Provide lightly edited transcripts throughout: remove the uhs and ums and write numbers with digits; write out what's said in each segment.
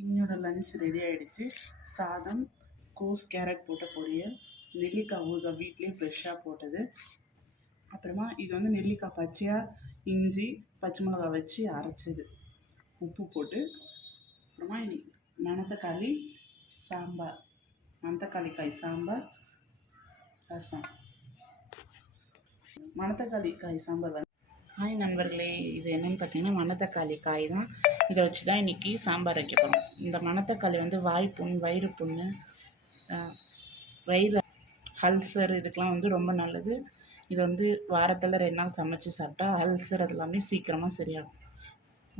என்னோட lunch ready ஆகிடுச்சு. சாதம், கோஸ் கேரட் போட்ட பொரியல், நெல்லிக்காய் ஊறுகாய் வீட்லேயே ஃப்ரெஷ்ஷாக போட்டது. அப்புறமா இது வந்து நெல்லிக்காய் பச்சையாக இஞ்சி பச்சை மிளகாய் வச்சு அரைச்சது, உப்பு போட்டு. அப்புறமா மணத்தக்காளி சாம்பார், மணத்தக்காளி காய் சாம்பார், ரசம். மணத்தக்காளி காய் சாம்பார் வந்து ஹாய் நண்பர்களே, இது என்னென்னு பார்த்தீங்கன்னா மணத்தக்காளி காய் தான். இதை வச்சு தான் இன்றைக்கி சாம்பார் வைக்க போகிறோம். இந்த மணத்தக்காளி வந்து வாய்ப்புண், வயிறு புண்ணு, வயிறு அல்சர் இதுக்கெலாம் வந்து ரொம்ப நல்லது. இது வந்து வாரத்தில் 2 நாள் சமைச்சு சாப்பிட்டா அல்சர் அது எல்லாமே சீக்கிரமாக சரியாகும்.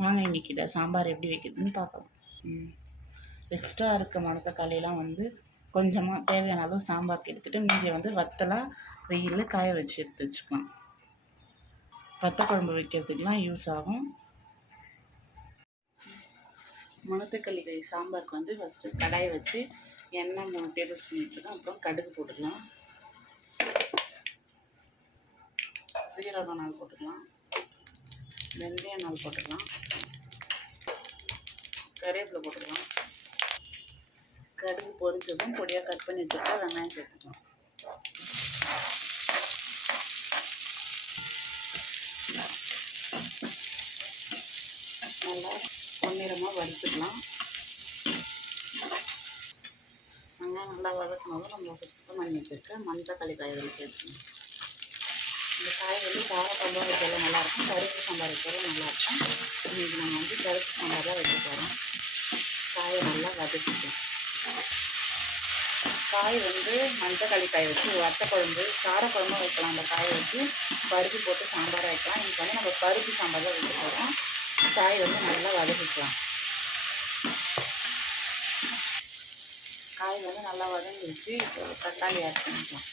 வாங்க இன்றைக்கி இதை சாம்பார் எப்படி வைக்கிறதுன்னு பார்க்கலாம். எக்ஸ்ட்ரா இருக்க மணத்தக்காளியெல்லாம் வந்து கொஞ்சமாக தேவையான அளவு சாம்பாருக்கு எடுத்துகிட்டு மீதியை வந்து வத்தலாக வெயிலில் காய வச்சு எடுத்து வச்சுக்கலாம். வத்த குழம்பு வைக்கிறதுக்கெலாம் யூஸ் ஆகும். மணத்தக்காளி காய் சாம்பாருக்கு வந்து ஃபஸ்ட்டு கடாயை வச்சு எண்ணெய் 3 டேபிள் ஸ்பூன் வச்சுருக்கோம். அப்புறம் கடுகு போட்டுக்கலாம், சீரகம் 4 போட்டுக்கலாம், வெந்தயம் 4 போட்டுக்கலாம், கருவேப்பிலை போட்டுக்கலாம். கடுகு பொரிச்சதும் பொடியாக கட் பண்ணி வச்சுட்டா வெங்காயம் சேர்த்துக்கலாம். நல்லா பொன்னிறமாக வறுத்துக்கலாம். வெங்காயம் நல்லா வதக்கினாலும் நம்ம சுத்தம் பண்ணி வச்சுருக்க மணத்தக்காளி காய் சேர்த்துக்கணும். இந்த காய் வந்து கார சாம்பார் வைக்கலாம் நல்லாயிருக்கும், பருப்பு சாம்பார் வைக்கலாம் நல்லாயிருக்கும். இன்றைக்கி நம்ம வந்து பருப்பு சாம்பார் தான் வைக்க போகிறோம். காயை நல்லா வதக்கிக்கலாம். காய் வந்து மணத்தக்காளி காய் வச்சு வத்த குழம்பு, காரக்குழம்பும் வைக்கலாம். அந்த காயை வச்சு பருப்பு போட்டு சாம்பாராக வைக்கலாம். இன்றைக்கி வந்து நம்ம பருப்பு சாம்பார் தான் வைக்க போகிறோம். காய் வந்து நல்லா வதக்கிக்கலாம். காய் வந்து நல்லா வதங்கிடுச்சு. இப்போ தக்காளி ஆட் பண்ணிக்கலாம்.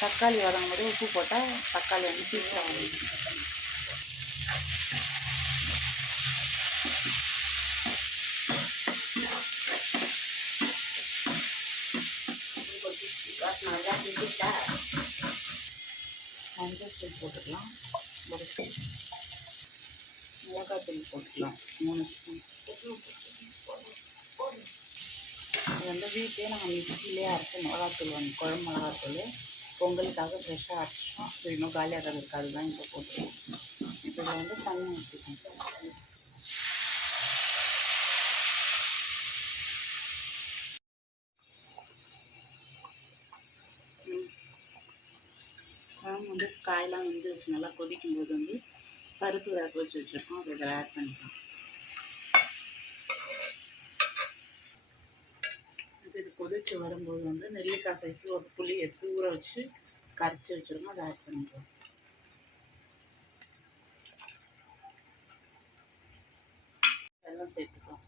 தக்காளி வதங்கும் போது உப்பு போட்டால் தக்காளி வந்து சீக்கிரம் வதங்கிடும். மஞ்சள் தூள் போட்டுக்கலாம், மிளகாய் தூள் போட்டுக்கலாம் 3 ஸ்பூன். இது வந்து வீட்டிலே நாங்கள் மிக்சிலே அரைச்ச மிளகாத்தூள் வந்து குழம்பு மிளகாத்தூள் பொங்கலுக்காக ஃப்ரெஷ்ஷாக அரைச்சிட்டோம். இது இன்னும் காலியாகிறது இருக்காது தான் இப்போ போட்டுருவோம். இப்போ இதில் வந்து தண்ணி ஊற்றிக்கணும். குழம்பு வந்து காயெல்லாம் வெந்துருச்சு. நல்லா கொதிக்கும்போது வந்து பருப்பு வேக வச்சு வச்சுருக்கோம், அதை இதில் ஆட் பண்ணிக்கலாம். இது கொதிச்சு வரும்போது வந்து நெல்லிக்காய் சைஸில் ஒரு புளி எடுத்து ஊற வச்சு கரைச்சி வச்சுருக்கோம், அதை ஆட் பண்ணிக்கலாம். வெல்லம் சேர்த்துக்கலாம்.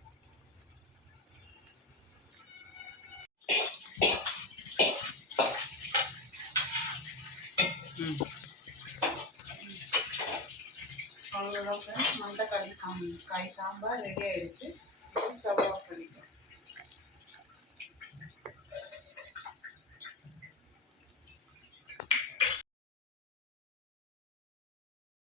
அவ்வளோதான் ஃப்ரெண்ட்ஸ், மணத்தக்காளி காய் சாம்பார் ரெடி ஆகிடுச்சு. ஸ்டவ் ஆஃப் பண்ணிக்கலாம்.